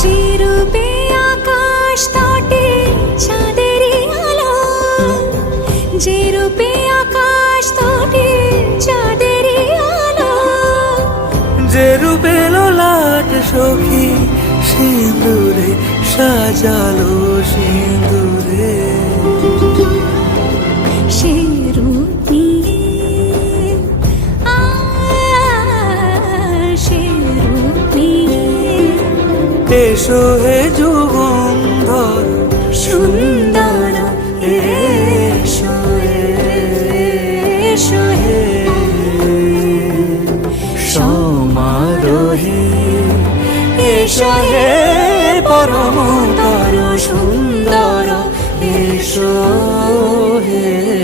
যে রূপে আকাশ তটে চাঁদেরই আলো, যে রূপে আকাশ তটে চাঁদেরই আলো, যে রূপে ললাট সখী সিঁদুরে সাজালো সিঁদুরে। সে রূপ নিয়ে সে রূপ নিয়ে এসো হে যুগন্ধর সুন্দর এসো এসো হে সমারোহে এসো হে পরমতর সুন্দর এসো হে।